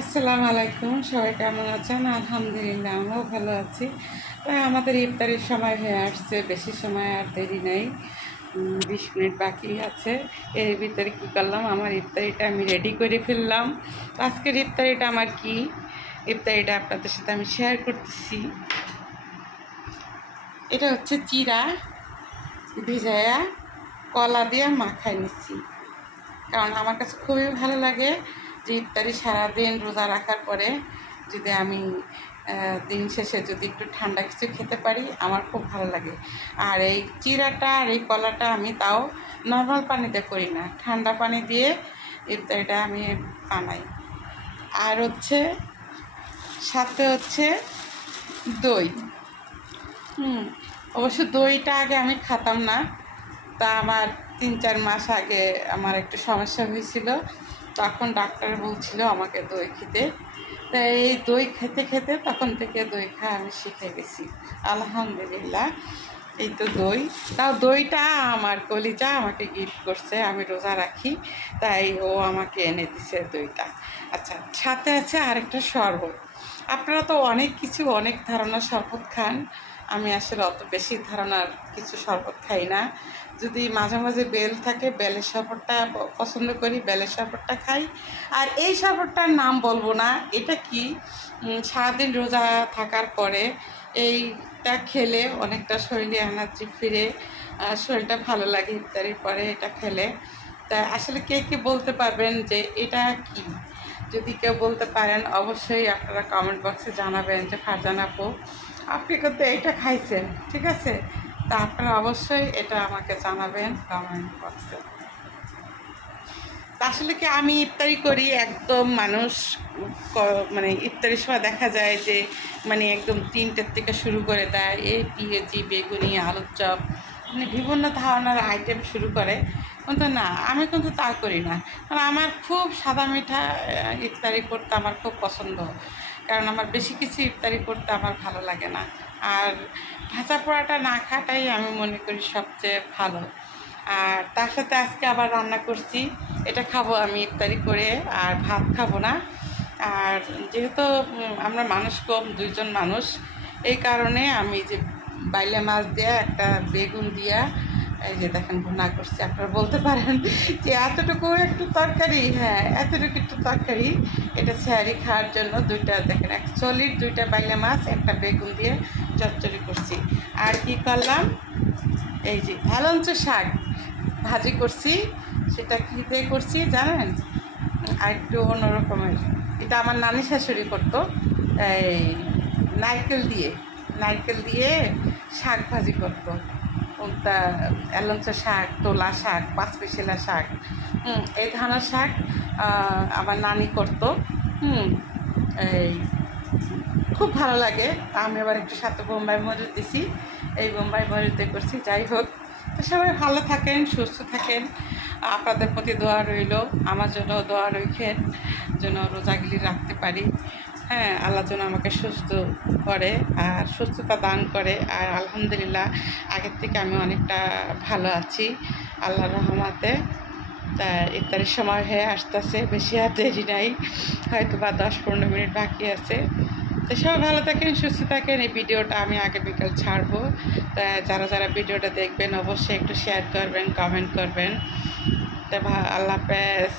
আসসালামু আলাইকুম, সবাই কেমন আছেন? আলহামদুলিল্লাহ, আমরাও ভালো আছি। আমাদের ইফতারির সময় হয়ে আসছে, বেশি সময় আর দেরি নেই। 20 মিনিট বাকি আছে। এর ভিতরে কী করলাম, আমার ইফতারিটা আমি রেডি করে ফেললাম। আজকের ইফতারিটা আমার কি, ইফতারিটা আপনাদের সাথে আমি শেয়ার করতেছি। এটা হচ্ছে চিড়া ভিজায়া কলা দিয়ে মাখাই নিচ্ছি, কারণ আমার কাছে খুবই ভালো লাগে যে ইফতারি সারাদিন রোজা রাখার পরে যদি আমি দিন শেষে যদি একটু ঠান্ডা কিছু খেতে পারি, আমার খুব ভালো লাগে। আর এই চিড়াটা আর এই কলাটা আমি তাও নর্মাল পানিতে করি না, ঠান্ডা পানি দিয়ে ইফতারিটা আমি বানাই। আর হচ্ছে সাথে হচ্ছে দই। অবশ্য দইটা আগে আমি খেতাম না, তা আমার 3-4 মাস আগে আমার একটু সমস্যা হয়েছিল, তখন ডাক্তার বলছিল আমাকে দই খেতে। তাই এই দই খেতে খেতে তখন থেকে দই খাওয়া আমি শিখে গেছি, আলহামদুলিল্লাহ। এই তো দই, তাও দইটা আমার কলিজা আমাকে গিফট করছে, আমি রোজা রাখি তাই ও আমাকে এনে দিছে দইটা। আচ্ছা, সাথে আছে আরেকটা শরবত। আপনারা তো অনেক কিছু অনেক ধারণার শরবত খান, আমি আসলে অত বেশি ধারণার কিছু শরবত খাই না। যদি মাঝে মাঝে বেল থাকে, বেলের শরবতটা পছন্দ করি, বেলের শরবতটা খাই। আর এই শরবতটার নাম বলবো না, এটা কি, সারাদিন রোজা থাকার পরে এইটা খেলে অনেকটা শরীরে এনার্জি ফিরে, শরীরটা ভালো লাগে ইফতারির পরে এটা খেলে। তা আসলে কে কে বলতে পারবেন যে এটা কি? যদি কেউ বলতে পারেন অবশ্যই আপনারা কমেন্ট বক্সে জানাবেন যে ফারজানা আপু, আপনি কিন্তু এটা খাইছেন, ঠিক আছে? তা আপনারা অবশ্যই এটা আমাকে জানাবেন কমেন্ট বক্সে। আসলে কি, আমি ইফতারি করি একদম মানুষ মানে ইফতারির সময় দেখা যায় যে মানে একদম 3টের থেকে শুরু করে দেয়, এই পেঁয়াজি, বেগুনি, আলুর চপ, মানে বিভিন্ন ধরনের আইটেম শুরু করে। কিন্তু না, আমি কিন্তু তা করি না, কারণ আমার খুব সাদা মিঠা ইফতারি করতে আমার খুব পছন্দ, কারণ আমার বেশি কিছু ইফতারি করতে আমার ভালো লাগে না। আর ভাজা পোড়াটা না খাওয়াটাই আমি মনে করি সবচেয়ে ভালো। আর তার সাথে আজকে আবার রান্না করছি, এটা খাবো আমি ইফতারি করে, আর ভাত খাবো না। আর যেহেতু আমরা মানুষ কম, 2জন মানুষ, এই কারণে আমি যে বাইলা মাছ দিয়ে একটা বেগুন দিয়া এই যে দেখেন ভুনা করছি। আপনারা বলতে পারেন যে এতটুকু একটু তরকারি, হ্যাঁ এতটুকু একটু তরকারি, এটা স্যারি খাওয়ার জন্য দুইটা দেখেন, অ্যাকচুয়ালি 2টা বাইলা মাছ একটা বেগুন দিয়ে চচ্চড়ি করছি। আর কি করলাম, এই যে হেলঞ্চ শাক ভাজি করছি, সেটা কী দিয়ে করছি জানেন? আর একটু অন্যরকমের, এটা আমার নানি শাশুড়ি করতো, এই নারকেল দিয়ে শাক ভাজি করতো। তা এলঞ্চ শাক, তোলা শাক, পাঁচমিশালা শাক, এই ধরনের শাক আমার নানি করতো। এই খুব ভালো লাগে। আমি আবার একটু সাথে বোম্বাই মরিচ দিছি, এই বোম্বাই মরিচ দিয়ে করছি। যাই হোক, তো সবাই ভালো থাকেন, সুস্থ থাকেন, আপনাদের প্রতি দোয়া রইল, আমার জন্য দোয়া রাখেন যেন রোজাগুলি রাখতে পারি। হ্যাঁ, আল্লাহ যেন আমাকে সুস্থ করে আর সুস্থতা দান করে। আর আলহামদুলিল্লাহ, আগের থেকে আমি অনেকটা ভালো আছি আল্লাহর রহমতে। তা ইফতারের সময় হয়ে আসতেছে, বেশি আর দেরি নাই, হয়তো বা 10-15 মিনিট বাকি আছে। তো সবাই ভালো থাকেন, সুস্থ থাকেন। এই ভিডিওটা আমি আগে বিকাল ছাড়বো, তা যারা যারা ভিডিওটা দেখবেন অবশ্যই একটু শেয়ার করবেন, কমেন্ট করবেন। তা আল্লাহ হাফেজ।